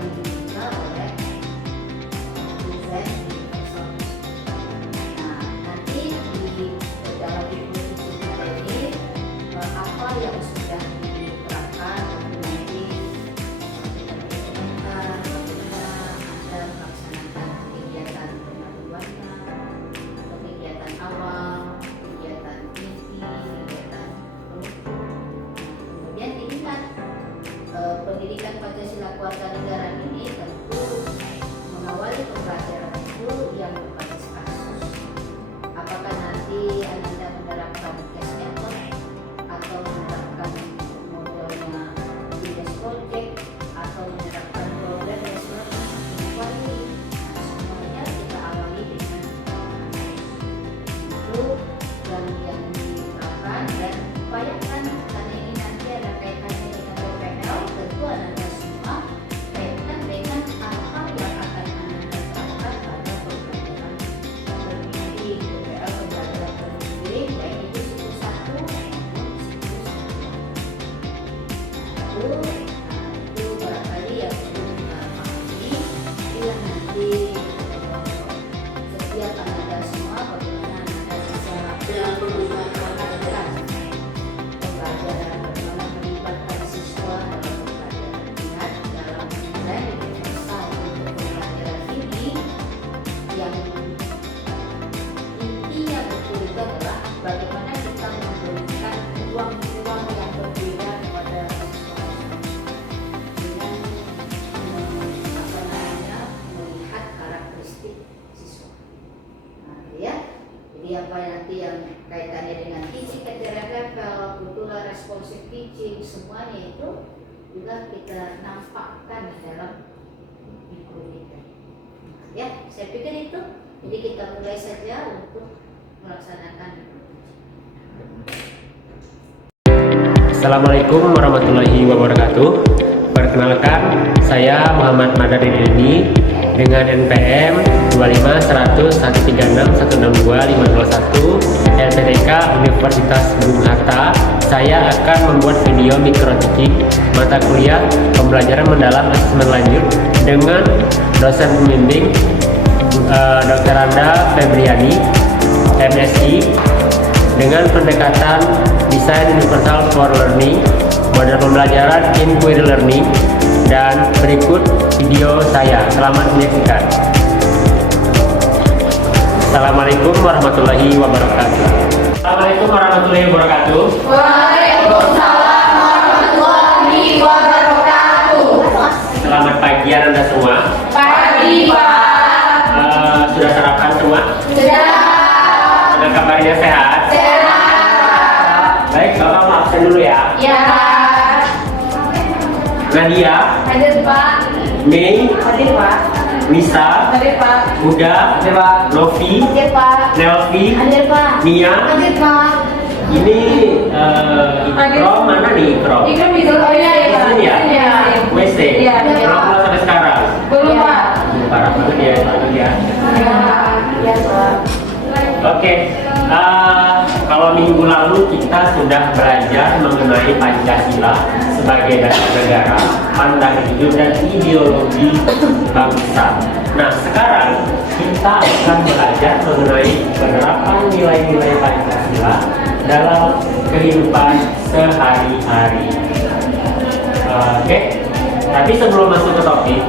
dimiliki oleh dosen di Microsoft. Nah, nanti di dalam buku kita ini apa yang sudah diterapkan, nanti kita dokumentasikan bagaimana Anda melaksanakan kegiatan pembaruannya atau kegiatan awal, kegiatan inti, kegiatan penutup. Kemudian diingat pendidikan Pancasila Kewarganegaraan ini tentu mengawali pembelajaran itu yang berbasis kasus. Apakah nanti Anda menerapkan case method atau menerapkan modelnya business project atau menerapkan problem resolution inquiry, semuanya kita awali dengan itu yang diterapkan dan upayakan, karena ini nanti ada kaitannya dengan PPL. Tentu Anda semua kaitkan dengan apa yang akan Anda terapkan pada pembelajaran berbimbing, PPL pembelajaran berbimbing, baik itu siklus 1 maupun siklus 2. Itu barangkali yang perlu kita pahami. Bila nanti setiap Anda semua bagaimana Anda bisa melakukan pembelajaran, bagaimana melibatkan siswa dalam pembelajaran. Ingat, dalam desain universal untuk pembelajaran ini yang intinya betul itu adalah bagaimana kita memberikan ruang-ruang yang berbeda kepada siswa dengan melihat karakteristik siswa. Nah, ya. Jadi apa nanti yang kaitannya dengan teaching at the right level, kultural responsive teaching, semuanya itu juga kita nampakkan di dalam kurikulum kita. Ya, saya pikir itu. Jadi kita mulai saja untuk melaksanakan. Assalamualaikum warahmatullahi wabarakatuh. Perkenalkan, saya Muhammad Madarin Ilmi dengan NPM 2513136162501 LPDK Universitas Bung Hatta. Saya akan membuat video mikrotitik mata kuliah pembelajaran mendalam asesmen lanjut dengan dosen pembimbing Dr. Anda Febriani, MSI, dengan pendekatan desain universal for learning, model pembelajaran inquiry learning, dan berikut video saya. Selamat menyaksikan. Assalamualaikum warahmatullahi wabarakatuh. Assalamualaikum warahmatullahi wabarakatuh. Waalaikumsalam warahmatullahi wabarakatuh. Selamat pagi Anda semua. Pagi, Pak. Sudah sarapan semua? Sudah. Dengan kabarnya sehat? Sehat. Baik, Bapak mau absen dulu ya. Ya. Nadia, Hadir, Pak. Mei, Hadir, Pak. Nisa, Hadir, Pak. Huda, Novi, Hadir, Pak. Nelvi, Hadir, Pak. Nia. Hadir, Pak. Ini Ikrom mana nih Ikrom? Ikram itu. Oh iya, iya. Di sini ya? Iya. WC? Iya. Belum pulang sampai sekarang? Belum, Pak. Parah banget ya, Pak ya. Iya, Pak. Oke, kalau minggu lalu kita sudah belajar mengenai Pancasila sebagai dasar negara, pandangan hidup dan ideologi bangsa. Nah, sekarang kita akan belajar mengenai penerapan nilai-nilai Pancasila dalam kehidupan sehari-hari. Oke, tapi sebelum masuk ke topik,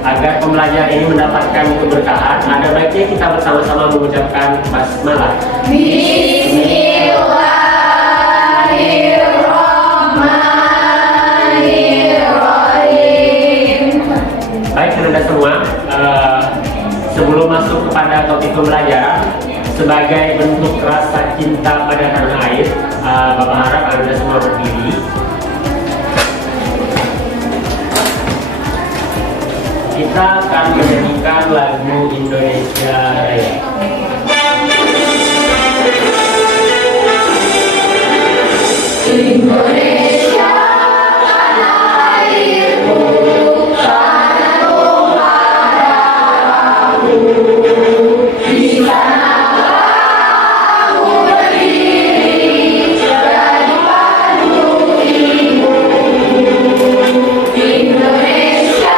agar pembelajaran ini mendapatkan keberkahan, ada baiknya kita bersama-sama mengucapkan basmalah. Bismillahirrahmanirrahim. Baik, Anda semua, sebelum masuk kepada topik pembelajaran, sebagai bentuk rasa cinta pada tanah air, Bapak harap Anda semua berdiri. Kita akan menyanyikan lagu Indonesia Raya. Indonesia tanah airku, tanah tumpah darahku. Di sana kamu berdiri, jadi pandu ibu. Indonesia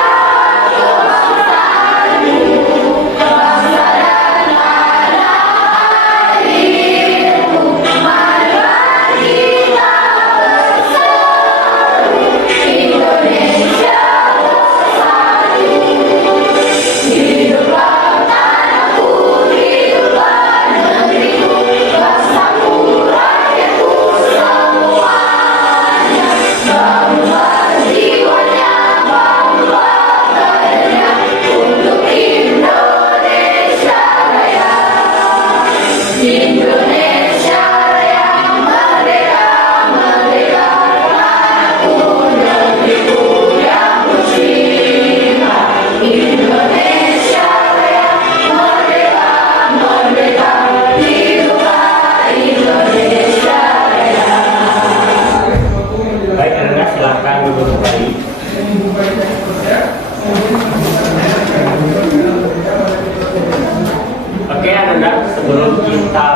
Oke, anak-anak, sebelum kita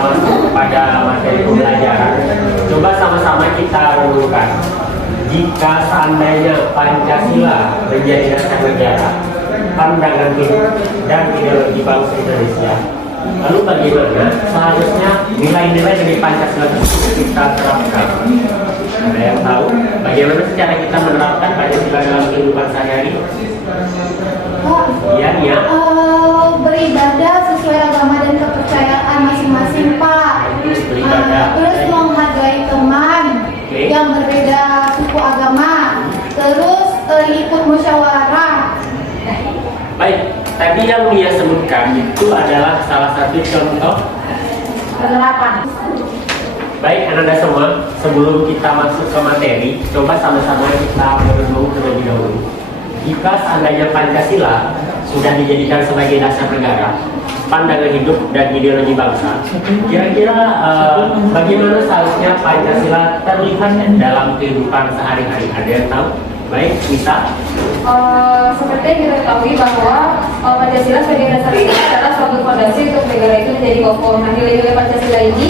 masuk pada materi pembelajaran, coba sama-sama kita renungkan. Jika seandainya Pancasila menjadi dasar negara, pandangan hidup dan ideologi bangsa Indonesia, lalu bagaimana seharusnya nilai-nilai dari Pancasila tersebut kita terapkan? Ada yang tahu bagaimana cara kita menerapkan Pancasila dalam kehidupan sehari-hari? Iya, Nia. Beribadah sesuai agama dan kepercayaan masing-masing, Pak. Terus beribadah. Terus menghargai teman yang berbeda suku agama. Terus ikut musyawarah. Baik, tadi yang Nia sebutkan itu adalah salah satu contoh Penerapan. Baik, anak-anak semua, sebelum kita masuk ke materi, coba sama-sama kita merenung terlebih dahulu. Jika seandainya Pancasila sudah dijadikan sebagai dasar negara, pandangan hidup dan ideologi bangsa, kira-kira bagaimana seharusnya Pancasila terlihat dalam kehidupan sehari-hari? Ada yang tahu? Baik, bisa. Seperti yang kita ketahui bahwa Pancasila sebagai dasar negara adalah suatu fondasi untuk negara itu menjadi kokoh. Nah, nilai-nilai Pancasila ini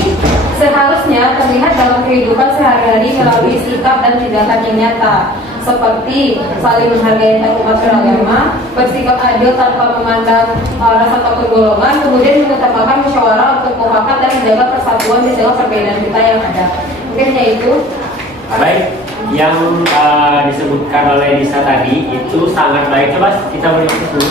seharusnya terlihat dalam kehidupan sehari-hari melalui sikap dan tindakan yang nyata, seperti saling menghargai antarumat beragama, bersikap adil tanpa memandang ras atau golongan, kemudian mengutamakan musyawarah untuk mufakat dan menjaga persatuan di tengah perbedaan kita yang ada. Mungkin itu. Baik, yang disebutkan oleh Nisa tadi itu sangat baik. Coba kita beri dulu.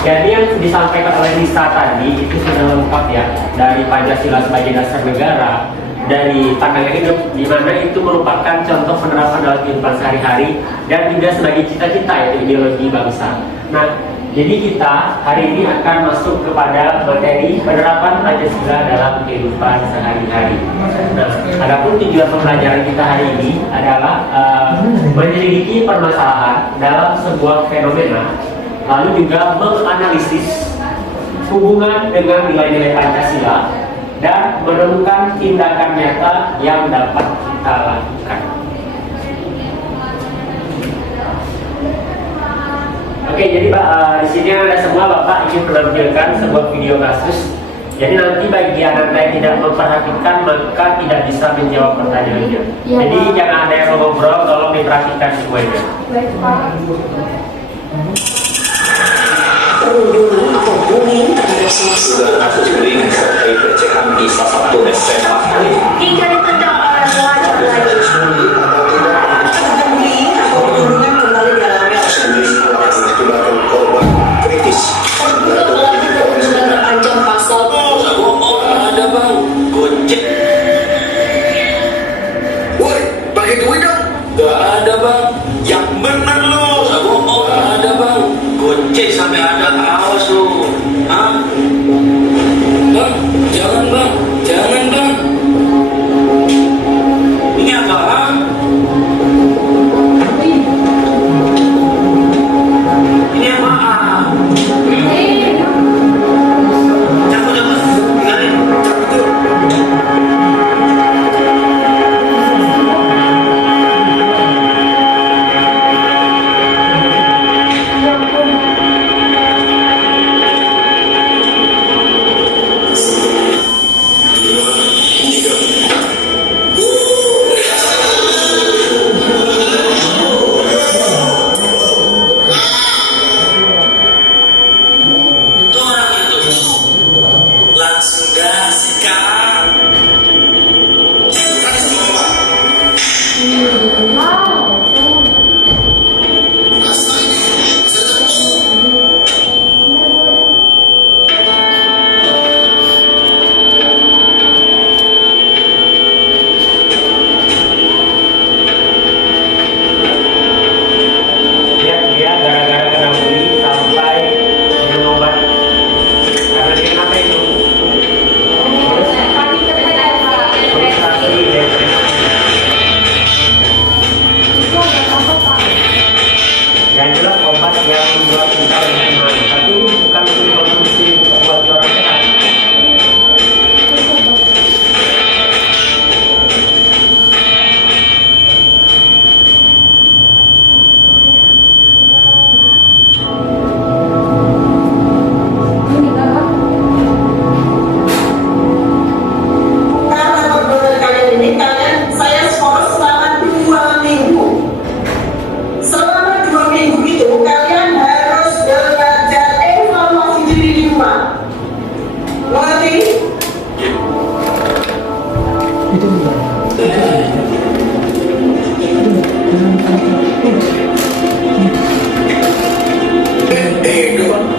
Jadi yang disampaikan oleh Nisa tadi itu sudah lengkap ya, dari Pancasila sebagai dasar negara, dari pandangan hidup, di mana itu merupakan contoh penerapan dalam kehidupan sehari-hari dan juga sebagai cita-cita yaitu ideologi bangsa. Nah, jadi kita hari ini akan masuk kepada materi penerapan Pancasila dalam kehidupan sehari-hari. Nah, adapun tujuan pembelajaran kita hari ini adalah menyelidiki permasalahan dalam sebuah fenomena, lalu juga menganalisis hubungan dengan nilai-nilai Pancasila dan menemukan tindakan nyata yang dapat kita lakukan. Oke, jadi di sini ada semua Bapak ingin menampilkan sebuah video kasus. Jadi nanti bagi anak yang tidak memperhatikan maka tidak bisa menjawab pertanyaannya. Ya, Jadi Pak. jangan ada yang ngobrol, tolong diperhatikan semuanya. Baik, Pak. Sudah kasus bullying terkait pelecehan di salah satu SMA. Hingga ditendang oleh pelajar lain. Bullying atau perundungan kembali dialami oleh Tindakan korban kritis. untuk melakukan pembunuhan terancam pasal Ada bang, gojek. Woi, pakai duit dong. Gak ada bang. Yang bener lo. Gak ada bang. Gojek sampai ada, awas lo. Hah? Bang, jangan bang. Jangan bang. Ini apaan? Ini apaan? Cabut, tinggalin. Cabut. Itu orang itu langsung gaskan. Dia gara-gara kena bully sampai minum obat. Karena dia kenapa itu? Frustasi, depresi. Yang jelas obat yang membuat kita lebih semangat, tapi bukan untuk konsumsi buat orang sehat.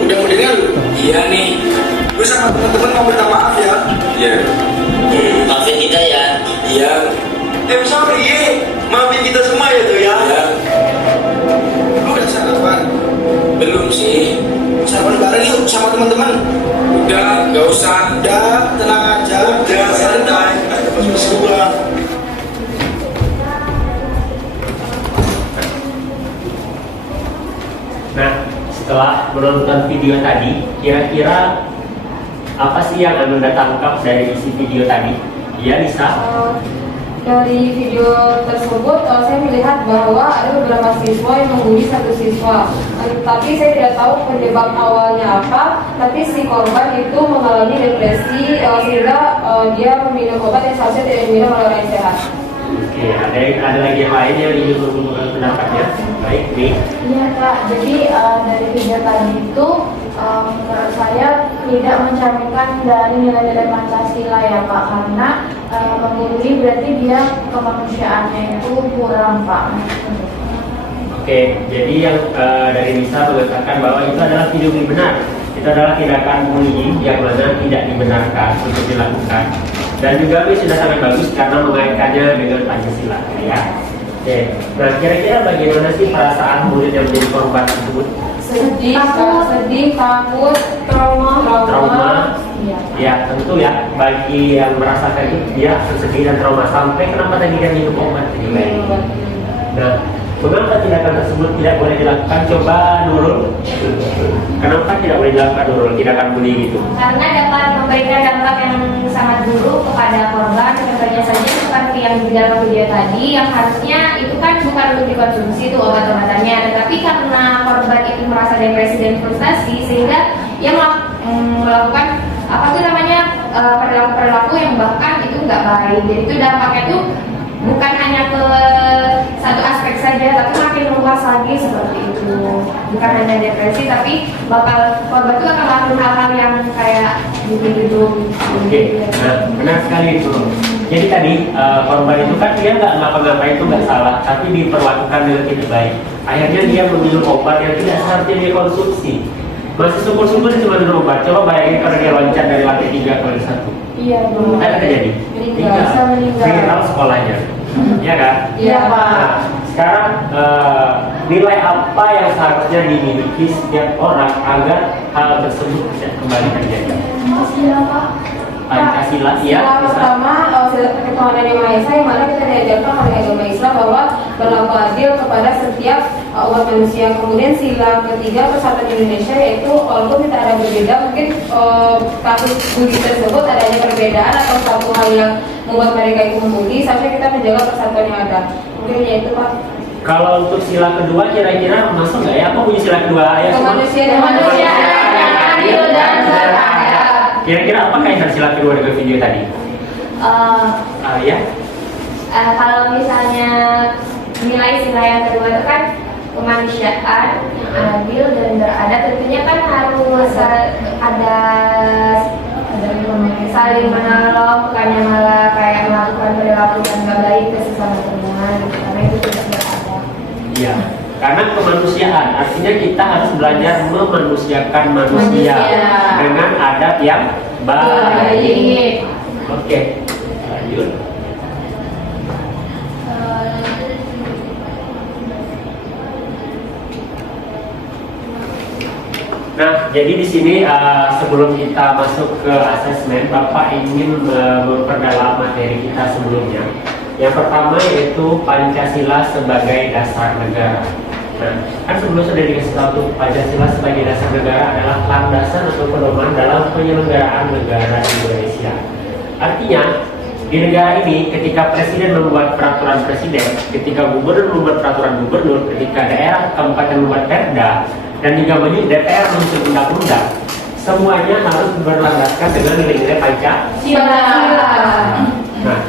Udah mendengar? Iya nih. Gue sama teman-teman mau minta maaf ya. Iya. Maafin kita ya. Iya. Sorry, maafin kita semua ya tuh ya. Iya. Lu udah sarapan? Belum sih. Sarapan bareng yuk sama teman-teman. Udah, nggak usah. Udah, tenang aja. Udah, santai. Ada pas gua. Nah, setelah menonton video tadi, kira-kira apa sih yang Anda tangkap dari isi video tadi? Iya, Lisa? Dari video tersebut saya melihat bahwa ada beberapa siswa yang membuli satu siswa, tapi saya tidak tahu penyebab awalnya apa. Tapi si korban itu mengalami depresi sehingga dia meminum obat yang seharusnya tidak diminum oleh orang yang sehat. Oke, ada lagi yang lain yang ingin menggunakan pendapatnya? Baik, nih. Iya Kak, jadi dari video tadi itu menurut saya tidak mencerminkan dari nilai-nilai Pancasila ya Pak, karena membuli berarti dia kemanusiaannya itu kurang Pak. Oke, jadi yang dari Lisa mengatakan bahwa itu adalah tidak benar. Itu adalah tindakan bullying yang mana tidak dibenarkan untuk dilakukan. Dan juga ini sudah sangat bagus karena mengaitkannya dengan Pancasila, ya. Oke, nah kira-kira bagaimana sih perasaan murid yang menjadi korban tersebut? Sedih, takut, trauma. Iya. Ya, tentu ya, bagi yang merasakan itu dia sedih dan trauma sampai kenapa tadi kan minum obat ini. Nah, mengapa tindakan tersebut tidak boleh dilakukan? Coba Nurul. Kenapa tidak boleh dilakukan Nurul? Tindakan bullying itu? Karena dapat memberikan dampak yang sangat buruk kepada korban. Contohnya saja seperti yang di dalam video tadi, yang harusnya itu kan bukan untuk dikonsumsi itu obat-obatannya, tetapi karena korban itu merasa depresi dan frustasi sehingga ia melakukan apa tuh namanya perilaku yang bahkan itu nggak baik. Jadi itu dampaknya tuh bukan hanya ke satu aspek saja, tapi makin luas lagi seperti itu. Bukan hanya depresi, tapi bakal korban itu akan melakukan hal-hal yang kayak gitu. Oke, nah benar sekali itu. Jadi tadi korban itu kan dia nggak ngapa-ngapain itu nggak salah, tapi diperlakukan dengan tidak baik. Akhirnya dia meminum obat yang tidak seharusnya dia konsumsi. Masih syukur-syukur cuma minum obat. Coba bayangin kalau dia loncat dari lantai 3 ke lantai 1. Iya, Bu. Ada terjadi? Bisa meninggal. Viral sekolahnya. Iya kan? Iya, Pak. Nah, sekarang nilai apa yang seharusnya dimiliki setiap orang agar hal tersebut tidak kembali terjadi? Pancasila, Pak. Pancasila, iya. Yang pertama, ketuhanan yang Maha Esa, yang mana kita diajarkan oleh agama Islam bahwa berlaku adil kepada setiap umat manusia. Kemudian sila ketiga Persatuan Indonesia, yaitu walaupun kita ada berbeda, mungkin kasus bullying tersebut adanya perbedaan atau suatu hal yang membuat mereka itu membuli, seharusnya kita menjaga persatuan yang ada. Mungkin ya itu Pak. Kalau untuk sila kedua kira-kira masuk nggak ya? Apa punya sila kedua? Ya, Kemanusiaan yang adil dan beradab. Kira-kira apa kaitan sila kedua dengan video tadi? Ya? Kalau misalnya nilai sila yang kedua itu kan kemanusiaan yang adil dan beradab, tentunya kan harus ada saling menolong, bukannya malah kayak melakukan perilaku yang nggak baik ke sesama teman, karena itu tidak beradab. Iya. Karena kemanusiaan artinya kita harus belajar memanusiakan manusia dengan adab yang baik. Oke, lanjut. Nah, jadi di sini sebelum kita masuk ke asesmen, Bapak ingin memperdalam materi kita sebelumnya. Yang pertama yaitu Pancasila sebagai dasar negara. Nah, kan sebelumnya sudah dikasih tahu tuh, Pancasila sebagai dasar negara adalah landasan atau pedoman dalam penyelenggaraan negara Indonesia. Artinya, di negara ini ketika presiden membuat peraturan presiden, ketika gubernur membuat peraturan gubernur, ketika daerah kabupaten membuat perda, dan juga DPR menyusun undang-undang, semuanya harus berlandaskan dengan nilai-nilai Pancasila. Nah,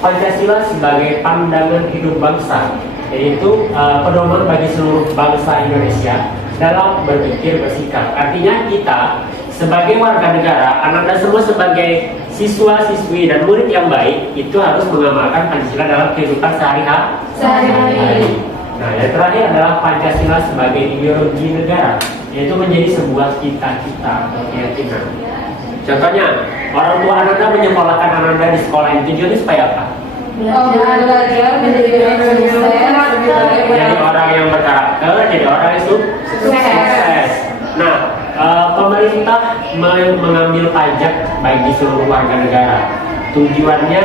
Pancasila sebagai pandangan hidup bangsa, yaitu pedoman bagi seluruh bangsa Indonesia dalam berpikir bersikap. Artinya kita sebagai warga negara, anak dan semua sebagai siswa-siswi dan murid yang baik itu harus mengamalkan Pancasila dalam kehidupan sehari-hari. terakhir adalah Pancasila sebagai ideologi negara, yaitu menjadi sebuah cita-cita atau keyakinan. Contohnya, orang tua Ananda menyekolahkan Ananda di sekolah ini tujuannya supaya apa? Belajar menjadi orang yang sukses, Jadi orang yang berkarakter, jadi orang yang sukses. Nah, pemerintah mengambil pajak bagi seluruh warga negara. Tujuannya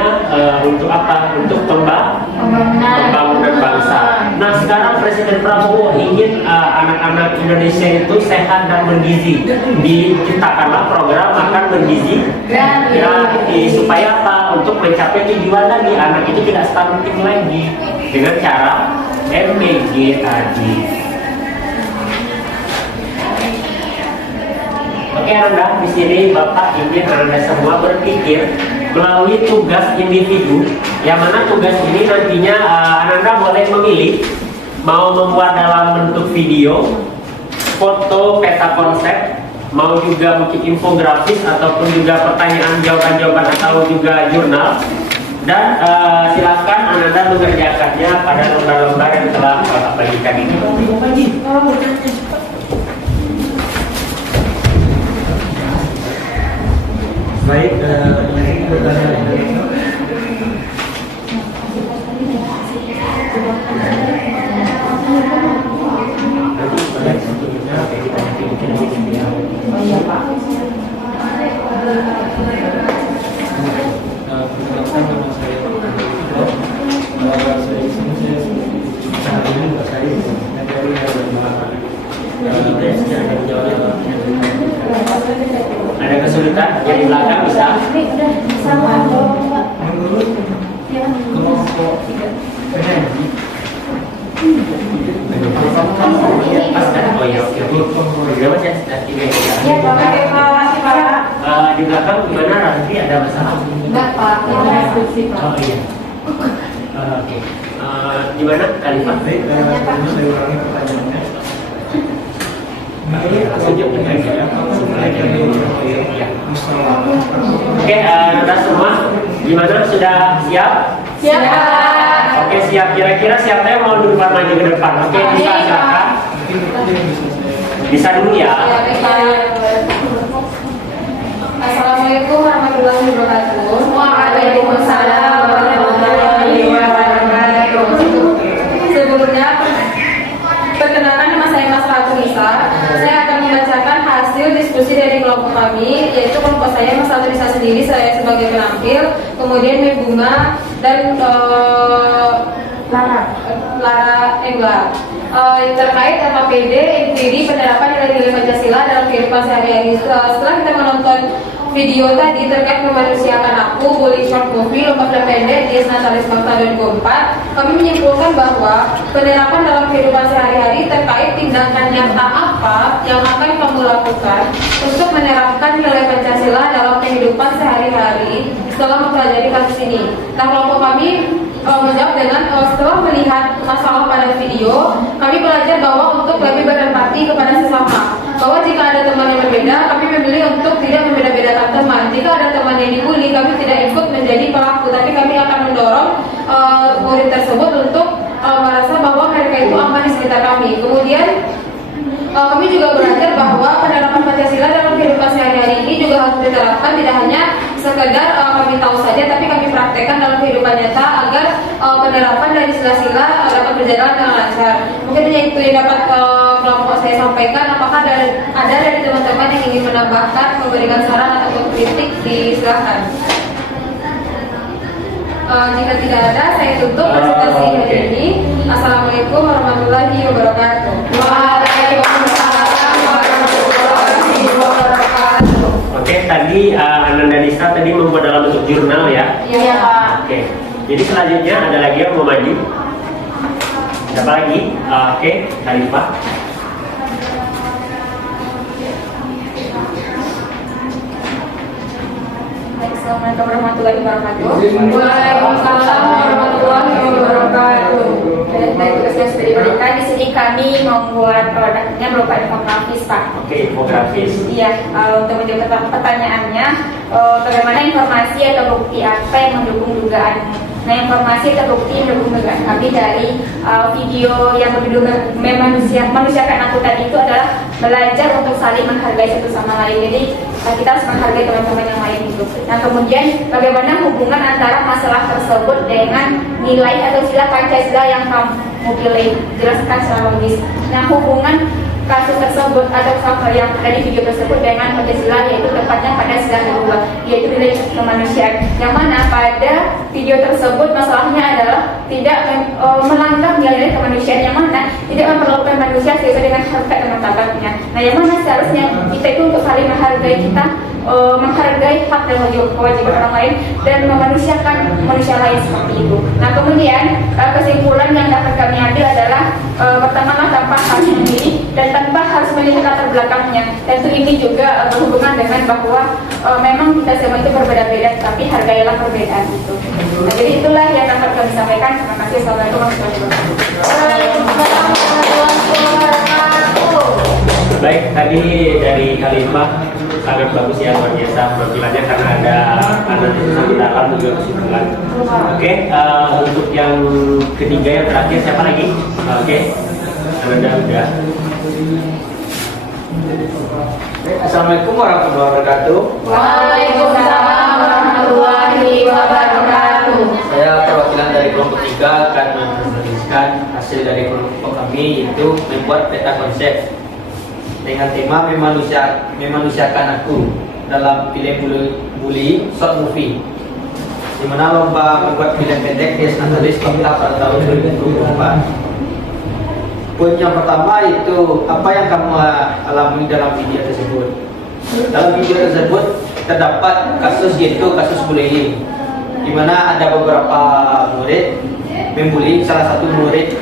untuk apa? Untuk pembangunan bangsa. Nah, sekarang Presiden Prabowo ingin anak-anak Indonesia itu sehat dan bergizi. Diciptakanlah program makan bergizi gratis. Supaya apa? Untuk mencapai tujuan tadi, anak itu tidak stunting lagi dengan cara MBG tadi. Oke, Ananda, di sini Bapak ingin Ananda semua berpikir melalui tugas individu, yang mana tugas ini nantinya Ananda boleh memilih mau membuat dalam bentuk video, foto, peta konsep, mau juga mungkin infografis ataupun juga pertanyaan jawaban atau juga jurnal. Dan silakan Ananda mengerjakannya pada lembar-lembar yang telah Bapak bagikan ini. Baik, pertanyaan Oh iya Pak. perkenalkan nama saya Pak Andi. Saya di sini saya hari ini Pak Sari dari Ada kesulitan? Jadi belakang bisa? Udah sama menurut kelompok penyanyi Oh iya, oke. Berapa sih? Tiga ya? Iya Pak, terima kasih Pak. Di belakang gimana? Nanti ada masalah? Enggak Pak, ini instruksi Pak. Oh iya. Oke. Gimana Khalifah? baik, ini saya ulangi pertanyaannya. Oke, Anda semua gimana? Sudah siap? Siap Pak. Oke, siap. Kira-kira siapa yang mau duluan maju ke depan? Oke, bisa silakan. Bisa dulu ya. Assalamualaikum warahmatullahi wabarakatuh. Waalaikumsalam warahmatullahi wabarakatuh. Sebelumnya, perkenalkan nama saya Mas Ratu Nisa. Saya akan membacakan hasil diskusi dari kelompok kami, yaitu kelompok saya Mas Ratu Nisa sendiri, saya sebagai penampil, kemudian Mei Bunga dan Lara Engla. Terkait APD, NPD, penerapan nilai-nilai Pancasila dalam kehidupan sehari-hari. Setelah kita menonton video tadi terkait memanusiakan aku, bully short movie, lomba film pendek, Dies Natalis Bangsa 2004, kami menyimpulkan bahwa penerapan dalam kehidupan sehari-hari terkait tindakan nyata apa yang akan kamu lakukan untuk menerapkan nilai Pancasila dalam kehidupan sehari-hari setelah mempelajari kasus ini. Nah, kelompok kami menjawab dengan setelah melihat masalah pada video, kami belajar bahwa untuk lebih berempati kepada sesama, bahwa jika ada teman yang berbeda, kami memilih untuk tidak membeda-bedakan teman. Jika ada teman yang dibully, kami tidak ikut menjadi pelaku, tapi kami akan mendorong murid tersebut untuk merasa bahwa mereka itu aman di sekitar kami. Kemudian kami juga belajar bahwa penerapan Pancasila dalam kehidupan sehari-hari ini juga harus diterapkan, tidak hanya sekedar kami tahu saja, tapi kami praktekkan dalam kehidupan nyata agar penerapan dari sila-sila dapat berjalan dengan lancar. Mungkin itu yang dapat kelompok saya sampaikan. Apakah ada dari teman-teman yang ingin menambahkan, memberikan saran ataupun kritik, disilahkan. Jika tidak ada, saya tutup presentasi hari ini. Assalamualaikum warahmatullahi wabarakatuh. Waalaikumsalam warahmatullahi wabarakatuh. Oke, tadi Ananda Nisa tadi membuat dalam bentuk jurnal ya. Iya Pak. Oke. Jadi selanjutnya ada lagi yang mau maju? Siapa lagi? Oke, Khalifah. Assalamualaikum warahmatullahi wabarakatuh. Waalaikumsalam warahmatullahi wabarakatuh. Dari tugas yang sudah diberikan, di sini kami membuat produknya berupa infografis, Pak. Oke, infografis. Iya, untuk menjawab pertanyaannya, bagaimana informasi atau bukti apa yang mendukung dugaan Nah, informasi terbukti mendukung kami dari video yang berjudul Memanusiakan Aku tadi itu adalah belajar untuk saling menghargai satu sama lain. Jadi kita harus menghargai teman-teman yang lain itu. Nah, kemudian bagaimana hubungan antara masalah tersebut dengan nilai atau sila Pancasila yang kamu pilih? Jelaskan secara logis. Nah, hubungan kasus tersebut atau faktor yang ada di video tersebut dengan Pancasila, yaitu tepatnya pada sila kedua, yaitu nilai kemanusiaan, yang mana pada video tersebut masalahnya adalah tidak melanggar nilai kemanusiaan, yang mana tidak memperlakukan manusia sesuai dengan harkat dan martabatnya. Nah, yang mana seharusnya kita itu untuk saling menghargai menghargai hak dan kewajiban orang lain dan memanusiakan manusia lain seperti itu. Nah, kemudian kesimpulan yang dapat kami ambil adalah pertama, tanpa harus memilih dan tanpa harus melihat latar belakangnya. Tentu ini juga berhubungan dengan bahwa memang kita semua itu berbeda-beda, tapi hargailah perbedaan itu. Nah, jadi itulah yang dapat kami sampaikan. Terima kasih. Assalamualaikum warahmatullahi wabarakatuh. Baik, tadi dari Khalifah sangat bagus ya, luar biasa penampilannya karena ada analisis lebih dalam juga kesimpulan. Oke, untuk yang ketiga yang terakhir siapa lagi? Oke, Anda udah. Assalamualaikum warahmatullahi wabarakatuh. Waalaikumsalam warahmatullahi wabarakatuh. Saya perwakilan dari kelompok 3 akan menuliskan hasil dari kelompok kami, yaitu membuat peta konsep dengan tema memanusiakan aku dalam film bullying short movie, di mana lomba membuat film pendek di Nasionalis Kota pada tahun 2024. Poin yang pertama itu apa yang kamu alami dalam video tersebut. Dalam video tersebut terdapat kasus, yaitu kasus bullying, di mana ada beberapa murid membuli salah satu murid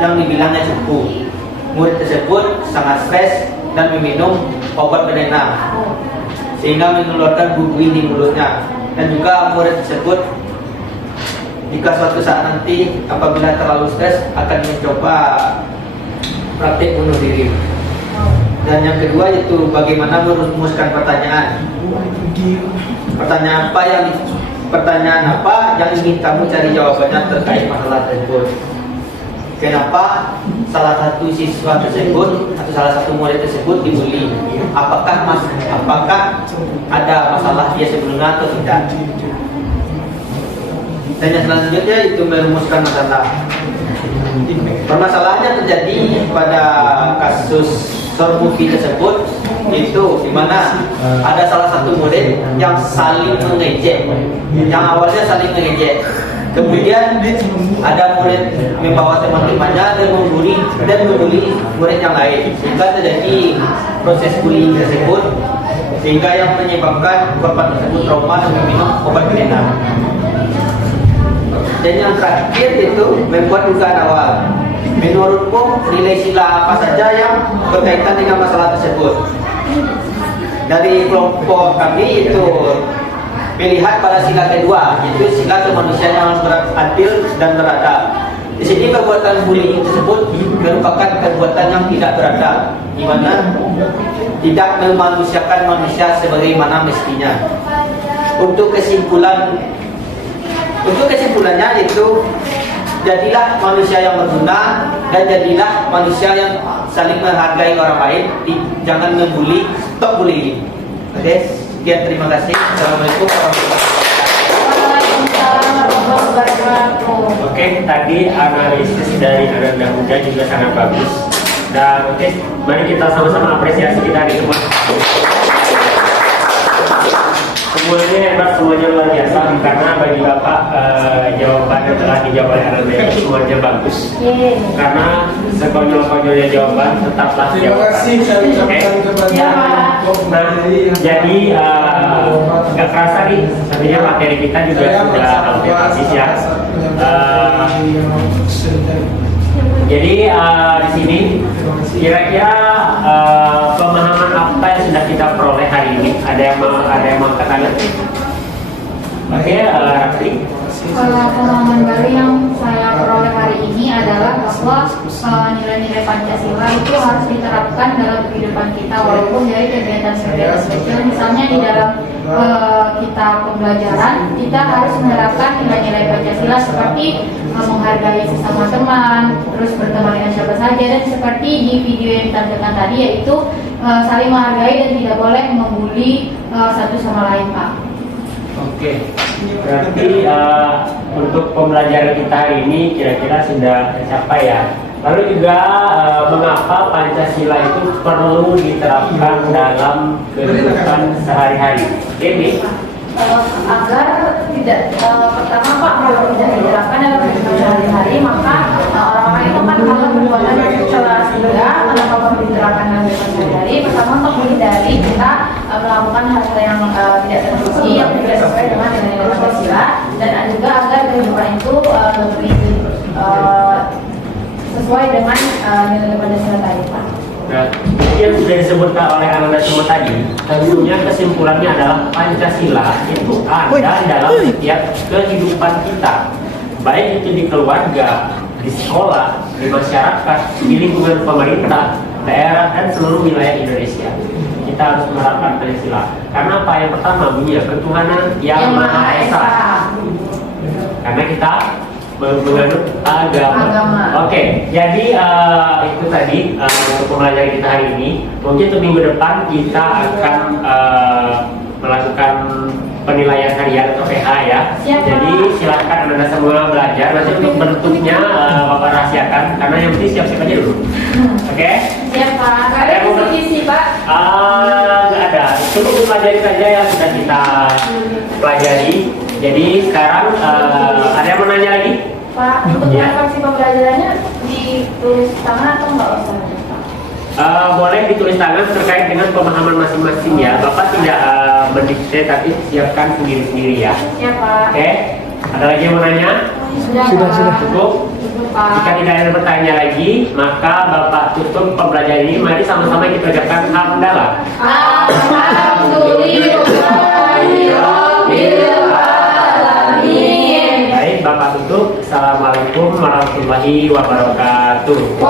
yang dibilangnya cupu. Murid tersebut sangat stres dan meminum obat penenang sehingga mengeluarkan bubuin di mulutnya, dan juga murid tersebut jika suatu saat nanti apabila terlalu stres akan mencoba praktik bunuh diri. Dan yang kedua itu bagaimana merumuskan pertanyaan. Pertanyaan apa yang ingin kamu cari jawabannya terkait masalah tersebut. Kenapa salah satu siswa tersebut atau salah satu murid tersebut dibully? Apakah ada masalah dia sebelumnya atau tidak? Dan yang selanjutnya itu merumuskan masalah. Permasalahannya terjadi pada kasus short movie tersebut, itu di mana ada salah satu murid yang saling mengejek, yang awalnya saling mengejek. Kemudian ada murid membawa teman-temannya dan membuli murid yang lain, sehingga terjadi proses bullying tersebut, sehingga yang menyebabkan korban tersebut trauma dan meminum obat penenang. Dan yang terakhir itu membuat dugaan awal. Menurutmu nilai sila apa saja yang berkaitan dengan masalah tersebut? Dari kelompok kami itu melihat pada sila kedua, yaitu sila kemanusiaan yang adil dan beradab. Di sini perbuatan bullying tersebut merupakan perbuatan yang tidak beradab, di mana tidak memanusiakan manusia sebagaimana mestinya. Untuk kesimpulannya itu jadilah manusia yang berguna dan jadilah manusia yang saling menghargai orang lain. Jangan membuli, stop bullying. Oke, sekian, terima kasih. Assalamualaikum warahmatullahi wabarakatuh. Oke, tadi analisis dari Ananda Muda juga sangat bagus. Dan oke, mari kita sama-sama apresiasi kita hari semua. Semuanya hebat, semuanya luar biasa, karena bagi Bapak jawaban yang telah dijawab oleh Ananda itu semuanya bagus. Karena sekonyol-konyolnya jawaban tetaplah jawaban. Oke. Nah, jadi nggak kerasa nih, sebenarnya materi kita juga sudah hampir habis ya. Jadi di sini kira-kira pemahaman apa yang sudah kita peroleh hari ini? Ada yang mau katakan? Oke, Raffi. Pengalaman baru yang saya peroleh hari ini adalah bahwa nilai-nilai Pancasila itu harus diterapkan dalam kehidupan kita walaupun dari kegiatan-kegiatan spesial. Misalnya di dalam kita pembelajaran kita harus menerapkan nilai-nilai Pancasila seperti menghargai sesama teman, terus berteman dengan siapa saja, dan seperti di video yang ditampilkan tadi yaitu saling menghargai dan tidak boleh membuli satu sama lain, Pak. Oke, berarti untuk pembelajaran kita hari ini kira-kira sudah tercapai ya. Lalu juga mengapa Pancasila itu perlu diterapkan dalam kehidupan sehari-hari? Ini Agar tidak pertama Pak, kalau tidak diterapkan dalam kehidupan sehari-hari maka orang-orang itu kan akan perbuatan yang tercela. Sehingga kenapa perlu diterapkan dalam kehidupan sehari-hari? Pertama untuk menghindari kita melakukan hal-hal yang tidak terpuji, yang tidak sesuai dengan nilai-nilai Pancasila, dan juga agar kehidupan itu lebih sesuai dengan nilai-nilai Pancasila tadi, Pak. Nah, yang sudah disebutkan oleh Anda semua tadi, tentunya kesimpulannya adalah Pancasila itu ada dalam setiap kehidupan kita, baik itu di keluarga, di sekolah, di masyarakat, di lingkungan pemerintah, daerah, dan seluruh wilayah Indonesia. Kita harus menerapkan Pancasila. Karena apa? Yang pertama bunyinya ketuhanan yang Maha Esa. Karena kita menganut agama. Oke, jadi itu tadi untuk pembelajaran kita hari ini. Mungkin untuk minggu depan kita akan melakukan penilaian harian atau PH ya. Siap, Jadi silahkan Anda semua belajar. Nanti untuk bentuknya Bapak rahasiakan karena yang penting siap-siap aja dulu. Oke? Siap, Pak. Ada yang mau Kisi, Pak. nggak ada. Cukup dipelajari saja yang sudah kita pelajari. Jadi sekarang ada yang mau nanya lagi? Pak, untuk Ya. referensi pembelajarannya ditulis tangan atau nggak usah? Boleh ditulis tangan terkait dengan pemahaman masing-masing ya. Bapak tidak mendikte tapi siapkan sendiri-sendiri ya. Ya, Pak. Oke? Ada lagi yang mau nanya? Sudah. Cukup? Cukup, Pak. Jika tidak ada pertanyaan lagi, maka Bapak tutup pembelajaran ini. Mari sama-sama kita ucapkan hamdalah. Alhamdulillahirobbilalamin. Baik, Bapak tutup. Assalamualaikum warahmatullahi wabarakatuh.